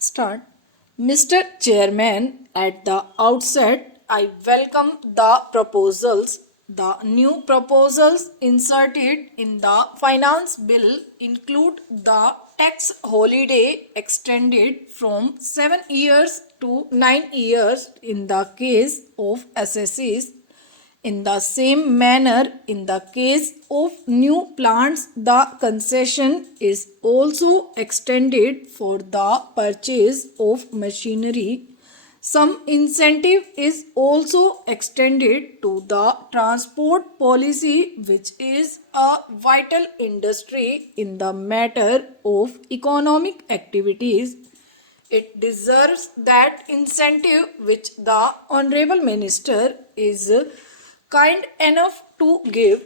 Start. Mr. Chairman, at the outset, I welcome the proposals. The new proposals inserted in the finance bill include the tax holiday extended from 7 years to 9 years in the case of assessees. In the same manner, in the case of new plants, the concession is also extended for the purchase of machinery. Some incentive is also extended to the transport policy, which is a vital industry in the matter of economic activities. It deserves that incentive which the Honorable Minister is kind enough to give.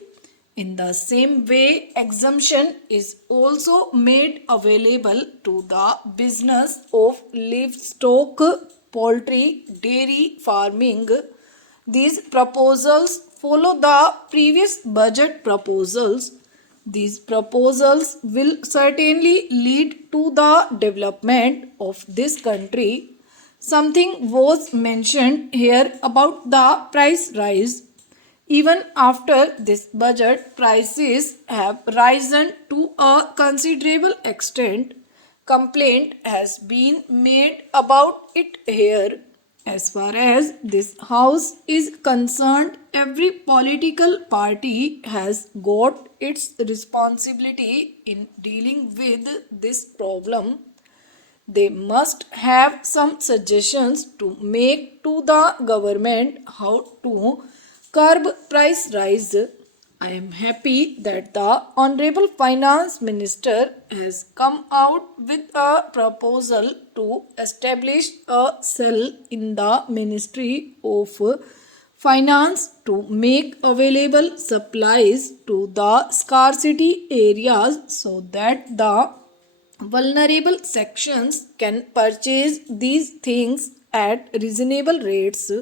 In the same way, exemption is also made available to the business of livestock, poultry, dairy farming. These proposals follow the previous budget proposals. These proposals will certainly lead to the development of this country. Something was mentioned here about the price rise. Even after this budget, prices have risen to a considerable extent. Complaint has been made about it here. As far as this house is concerned, every political party has got its responsibility in dealing with this problem. They must have some suggestions to make to the government how to curb price rise. I am happy that the Honorable Finance Minister has come out with a proposal to establish a cell in the Ministry of Finance to make available supplies to the scarcity areas so that the vulnerable sections can purchase these things at reasonable rates.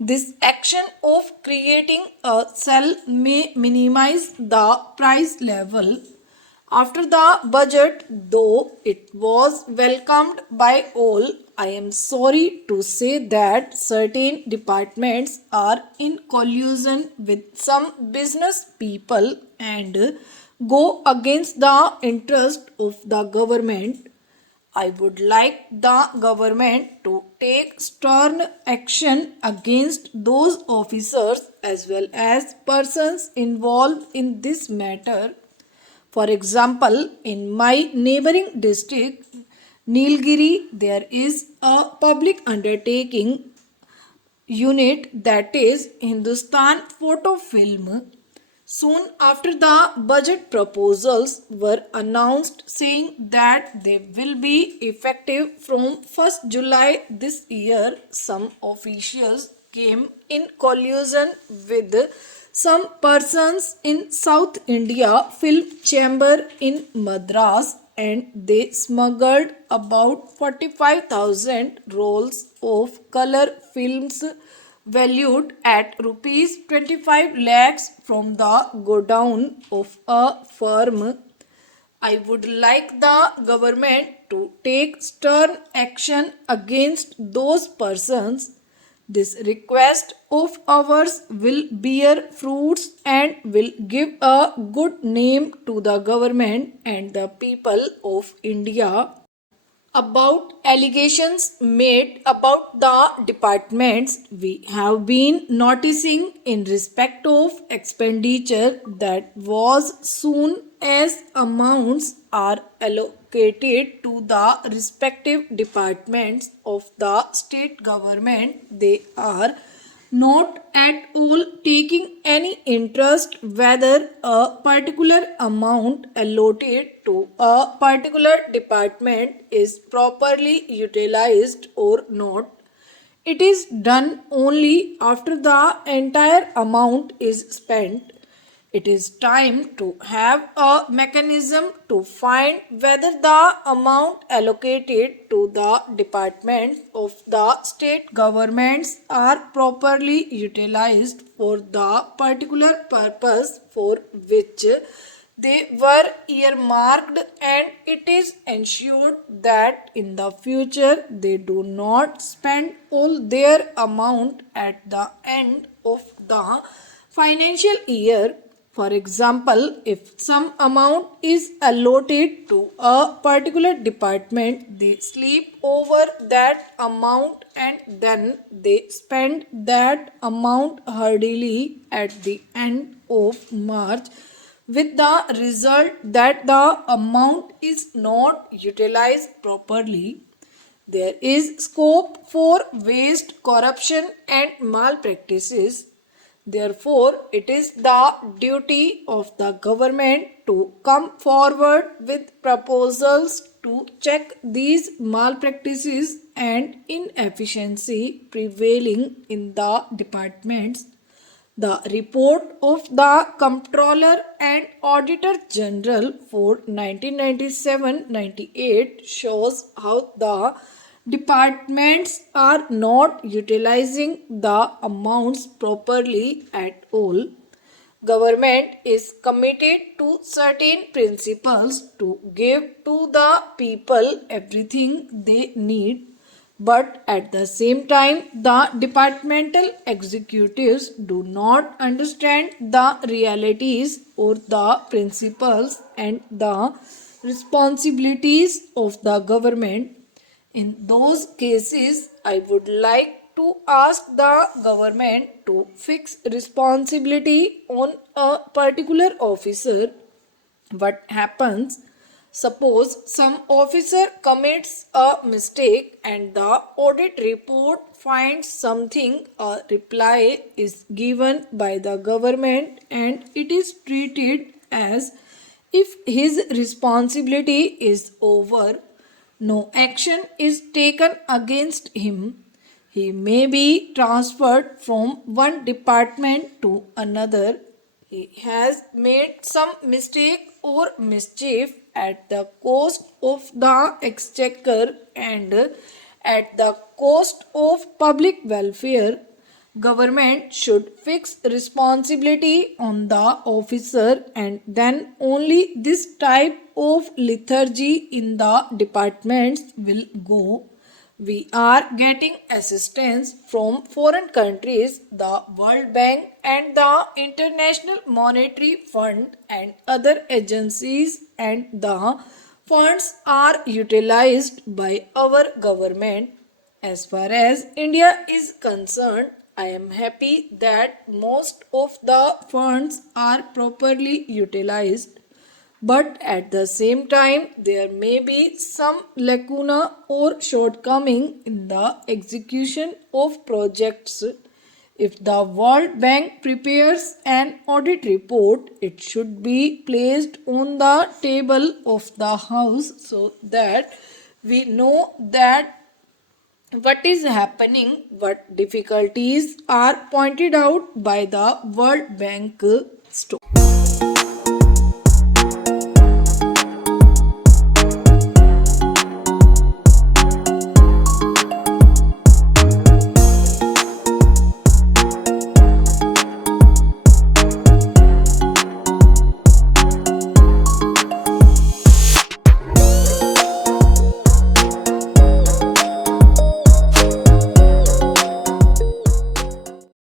This action of creating a cell may minimize the price level. After the budget, though it was welcomed by all, I am sorry to say that certain departments are in collusion with some business people and go against the interest of the government. I would like the government to take stern action against those officers as well as persons involved in this matter. For example, in my neighboring district, Nilgiri, there is a public undertaking unit, that is Hindustan Photo Film. Soon after the budget proposals were announced saying that they will be effective from 1st July this year, some officials came in collusion with some persons in South India Film Chamber in Madras, and they smuggled about 45,000 rolls of color films valued at rupees 25 lakhs from the godown of a firm. I would like the government to take stern action against those persons. This request of ours will bear fruits and will give a good name to the government and the people of India. About allegations made about the departments, we have been noticing in respect of expenditure that was soon as amounts are allocated to the respective departments of the state government, they are not at all taking any interest whether a particular amount allotted to a particular department is properly utilized or not. It is done only after the entire amount is spent. It is time to have a mechanism to find whether the amount allocated to the departments of the state governments are properly utilized for the particular purpose for which They were earmarked, and it is ensured that in the future they do not spend all their amount at the end of the financial year. For example, if some amount is allotted to a particular department, they sleep over that amount and then they spend that amount hurriedly at the end of March, with the result that the amount is not utilized properly. There is scope for waste, corruption, and malpractices. Therefore, it is the duty of the government to come forward with proposals to check these malpractices and inefficiency prevailing in the departments. The report of the Comptroller and Auditor General for 1997-98 shows how the departments are not utilizing the amounts properly at all. Government is committed to certain principles to give to the people everything they need, but at the same time, the departmental executives do not understand the realities or the principles and the responsibilities of the government. In those cases, I would like to ask the government to fix responsibility on a particular officer. What happens? Suppose some officer commits a mistake and the audit report finds something, a reply is given by the government and it is treated as if his responsibility is over. No action is taken against him. He may be transferred from one department to another. He has made some mistake or mischief at the cost of the exchequer and at the cost of public welfare. Government should fix responsibility on the officer, and then only this type of lethargy in the departments will go. We are getting assistance from foreign countries, the World Bank and the International Monetary Fund and other agencies, and the funds are utilized by our government. As far as India is concerned, I am happy that most of the funds are properly utilized, but at the same time, there may be some lacuna or shortcoming in the execution of projects. If the World Bank prepares an audit report, it should be placed on the table of the House so that we know that what is happening, what difficulties are pointed out by the World Bank.